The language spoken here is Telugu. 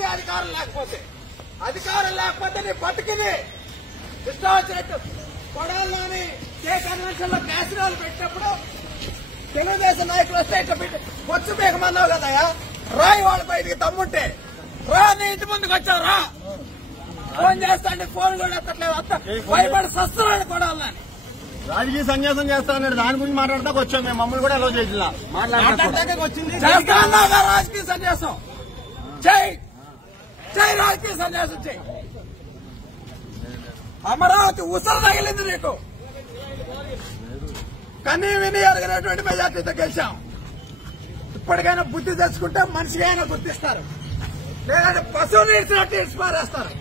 బతికింది అధికారం లేకపోతే నీ బతికింది. ఇష్టం వచ్చినట్టు కొడాలని కే కన్వెన్షన్ లో నేషనల్ పెట్టినప్పుడు తెలుగుదేశం నాయకులు వస్తే ఇట్లా పెట్టి వచ్చి మేకమన్నావు కదయా. రాయి వాళ్ళ బయటికి తమ్ముంటే రా, నీ ఇంటి ముందుకు వచ్చావు రా. ఫోన్ చేస్తా అంటే ఫోన్ కూడా ఎత్తట్లేదు. అంత భయపడి సస్తున్నాడు కొడాలని. రాజకీయ సన్యాసం చేస్తానన్నాడు, దాని గురించి మాట్లాడతాకు వచ్చాం మేము. మమ్మల్ని కూడా ఎలా చేసినా మాట్లాడటానికి వచ్చింది. చేస్తాన్నాగా రాజకీయ సన్యాసం చెయ్యి, రాజకీయ సన్యాసం చెయ్యి. అమరావతి ఉసరు తగిలింది నీకు. కనీ విని అడిగినటువంటి మెజార్టీతో గెలిచాం. ఇప్పటికైనా బుద్ధి తెచ్చుకుంటే మనిషిగా గుర్తిస్తారు, లేదంటే పశువుని ఇచ్చినట్టు ఇచ్చి పారేస్తారు.